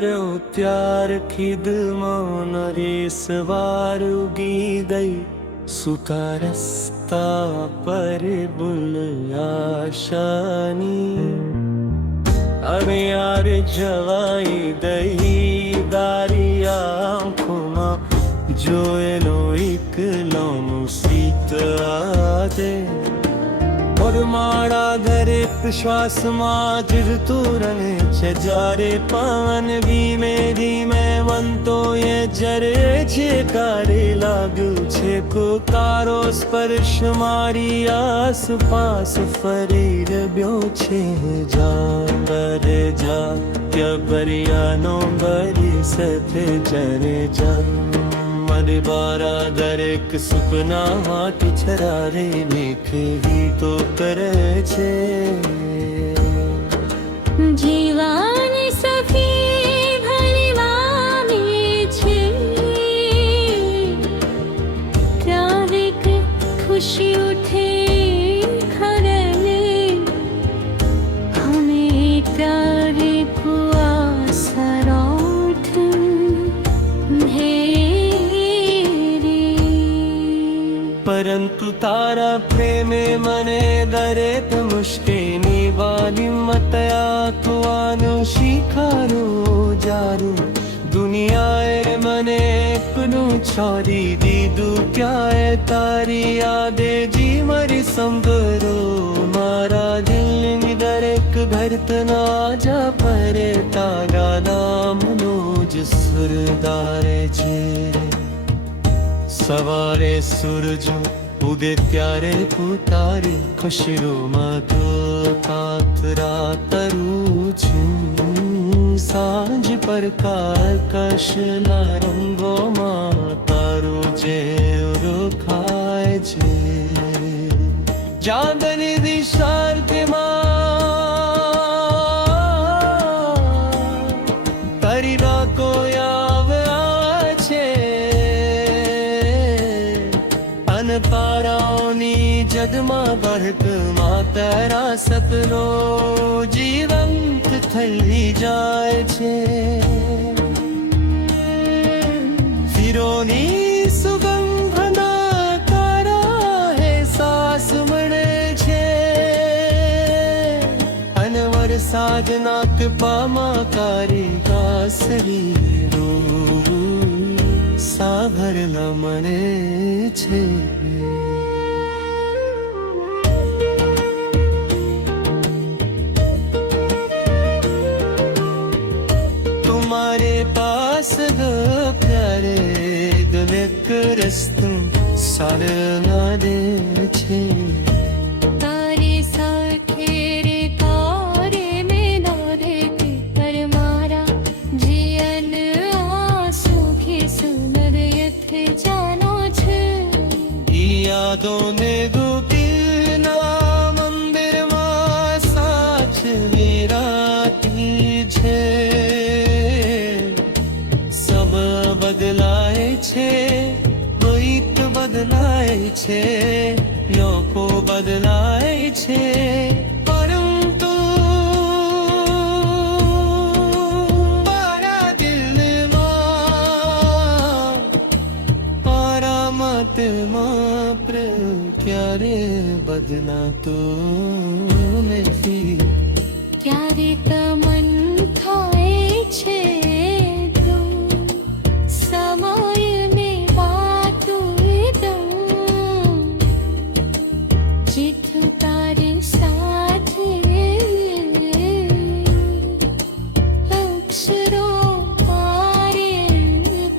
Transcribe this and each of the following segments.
કર્યો ત્યાર ખીદમાં નરેસવાર ઉગી ગઈ સુતા રસ્તા પર બુલ આશાની અરે યાર જવાઈ દઈ દારી આંખોમાં જોયેલો એકલોનું શીત આજે માળા દરેક શ્વાસમાં જીરતું રહે છે જ્યારે પવન ધીમે ધીમે બનતો એ જરે છે કારે લાગ્યું છે તારો સ્પર્શ મારી આસપાસ ફરી રહ્યો છે જા બરે જા ક્યાબરિયાનો બરી સાથે જરે જા મારે બારા દરેક સપનામાંથી છરારે મેઘવી તો કરે છે જીવાની સખી ભરવાની છે ક્યારેક ખુશી ઉઠે ખરને હમે ત્યારે કુઆ સરોઠ પરંતુ તારા પ્રેમે મને દરેક મુશ્કેલી વાલી મત આંકવાનું શીખારું જારું દુનિયાએ મને એકલું છોડી દીધું ક્યાંય તારી યાદે જી મારી સંભરો મારા દિલની દરેક ધડકના જા પરે તારા નામનો જ સુરદારે છે સવારે સૂરજ ઉદે ત્યારે પુતારે ખુશીઓમાં કાતરા તરું છું સાંજ પર કશના રંગોમાં તારું જે રોખાય છે ચાંદની દિશામાં તારી રાકો તારાઓની જગમાં બરકમાં તારા સપનો જીવંત થઈ જાય છે ફિરોની સુગંધના તારા અહેસાસ મળે છે અને વરસાદના કપામાં કારી કાસરી સાભરલા મને છે तुम्हारे पास गो प्यारे दुनिक रस्तम सारना दे छे तारे साथे रे तारे में ना देख कर मारा जीवन आंसू की सुनर यथ जानो छे यादों ने गोपीना मंदिर માં સાચવી રાતી છે સબ બદલાય છે ગીત બદલાય છે લોકો બદલાય છે પરંતુ મારા દિલમાં મારા મતમાં પ્રેમ ક્યારે બદલાતો નથી ક્યારે તમન થાય છે સમયને વાતું દઉં જીઠું તારી સાથે અક્ષરો મારે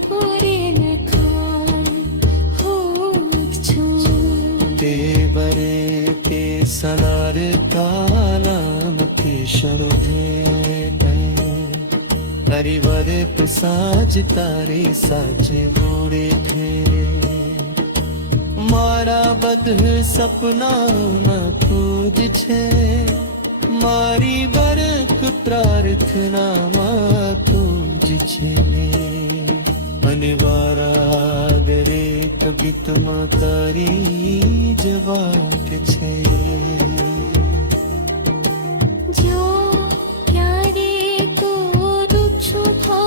પૂરીને ખાન હું છું તે બરે તે સનાર તાલામ કે શરોધે હરિવરે સાજ તારે સાજે ગોળે થે મારા બધ સપનામાં તું જ છે મારી બરક પ્રાર્થનામાં તું જ છે અને વારા દરેક ગીતમાં તારી જ વાત છે જો ક્યારે તું રૂઠું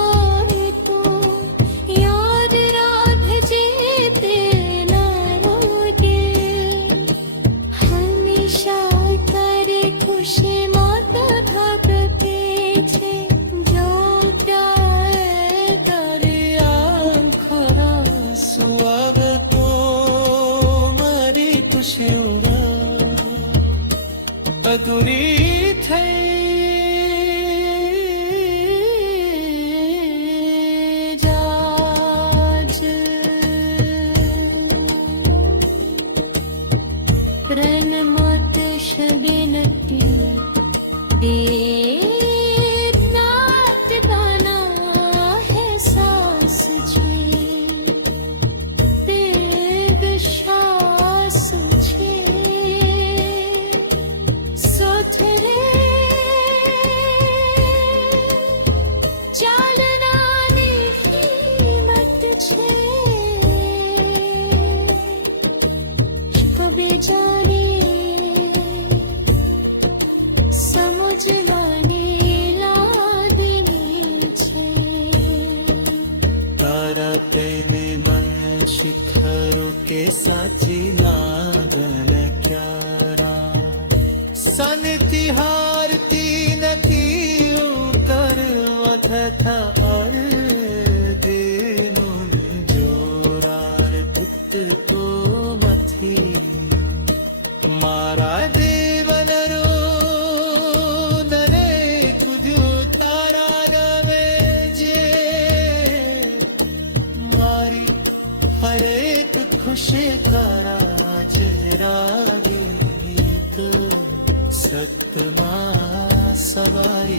शिखरों के साची नागन क्यारा सन तिहारती नदी उतर वथथा और देनुन जोरार पुत को मथी मारा देवन रो नरे कुद्यो तारा गवे जे मारी हरेक खुशी करा चेहरा गीत सतमा सवाई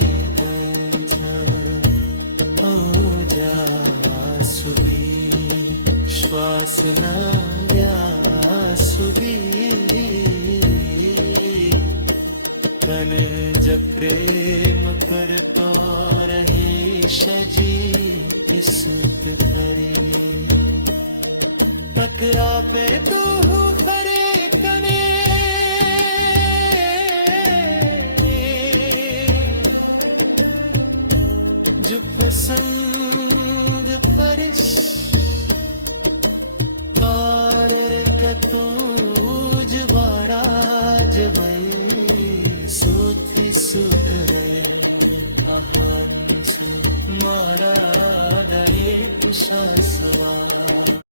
हो जा सुबी श्वास न सुबी तने जब प्रेम करतो रही शजी किस्मत करेगी पकड़ा पे तू करे कने जो पसंद परिश पार कतूज बड़ा जबई सोथी सुधरे कहानी से मारा गए शासवा